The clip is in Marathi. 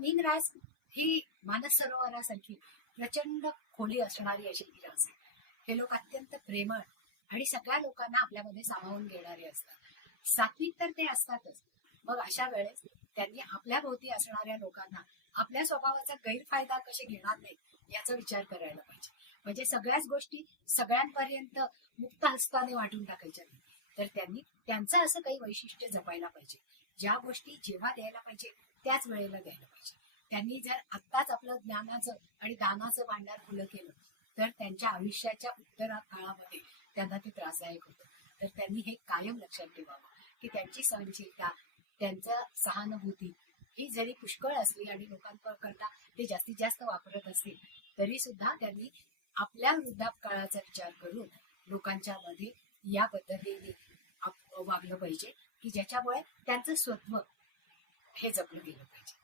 मीन रास ही मानस सरोवरासारखी प्रचंड खोली असणारी अशी ही रास आहे. हे लोक अत्यंत प्रेमळ आणि सगळ्या लोकांना आपल्यामध्ये सामावून घेणारे असतात. सात्विक तर ते असतातच. मग अशा वेळेस त्यांनी आपल्या भोवती असणाऱ्या लोकांना आपल्या स्वभावाचा गैरफायदा कसे घेणार नाही याचा विचार करायला पाहिजे. म्हणजे सगळ्याच गोष्टी सगळ्यांपर्यंत मुक्त हस्ताने वाटून टाकायच्या नाही, तर त्यांनी त्यांचं असं काही वैशिष्ट्य जपायला पाहिजे. ज्या गोष्टी जेव्हा द्यायला पाहिजे त्याच वेळेला द्यायला पाहिजे. त्यांनी जर आत्ताच आपलं ज्ञानाचं आणि दानाचं भांडार खुलं केलं तर त्यांच्या आयुष्याच्या उत्तरा काळामध्ये त्यांना ते त्रासदायक होतं. तर त्यांनी हे कायम लक्षात ठेवावं की त्यांची सहनशीलता, त्यांचं सहानुभूती ही जरी पुष्कळ असली आणि लोकांकरता ते जास्तीत जास्त वापरत असतील तरी सुद्धा त्यांनी आपल्या वृद्धापकाळाचा विचार करून लोकांच्या मध्ये या पद्धतीने वागलं पाहिजे की ज्याच्यामुळे त्यांचं स्वत्व हे जपलं गेलं पाहिजे.